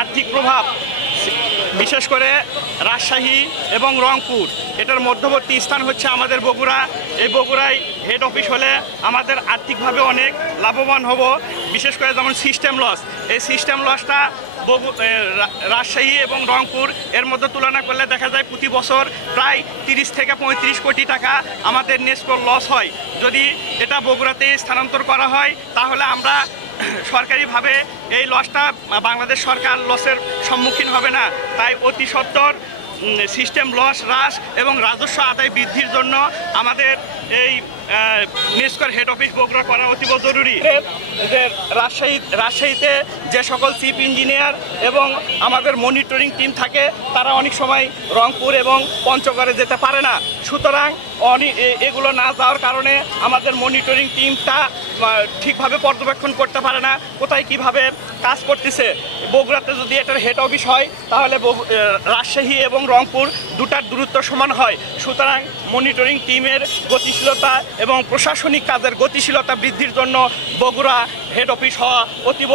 আর্থিক প্রভাব, বিশেষ করে রাজশাহী এবং রংপুর, এটার মধ্যবর্তী স্থান হচ্ছে আমাদের বগুড়া। এই বগুড়ায় হেড অফিস হলে আমাদের আর্থিকভাবে অনেক লাভবান হব। বিশেষ করে যেমন সিস্টেম লস, এই সিস্টেম লসটা রাজশাহী এবং রংপুর এর মধ্যে তুলনা করলে দেখা যায় প্রতি বছর প্রায় 30 থেকে 35 কোটি টাকা আমাদের নেস্কোর লস হয়। যদি এটা বগুড়াতে স্থানান্তর করা হয় তাহলে আমরা সরকারিভাবে এই লসটা, বাংলাদেশ সরকার লসের সম্মুখীন হবে না। তাই অতি সত্বর সিস্টেম লস হ্রাস এবং রাজস্ব আদায় বৃদ্ধির জন্য আমাদের এই নেস্কোর হেড অফিস বগুড়া করা অতীব জরুরি। যে রাজশাহীতে যে সকল চিফ ইঞ্জিনিয়ার এবং আমাদের মনিটরিং টিম থাকে তারা অনেক সময় রংপুর এবং পঞ্চগড়ে যেতে পারে না। সুতরাং এগুলো না যাওয়ার কারণে আমাদের মনিটরিং টিমটা ঠিকভাবে পর্যবেক্ষণ করতে পারে না কোথায় কিভাবে কাজ করতেছে। বগুড়াতে যদি এটার হেড অফিস হয় তাহলে রাজশাহী এবং রংপুর দুটার দূরত্ব সমান হয়। সুতরাং মনিটরিং টিমের গতিশীলতা এবং প্রশাসনিক কাজের গতিশীলতা বৃদ্ধির জন্য বগুড়া হেড অফিস হওয়া অতীব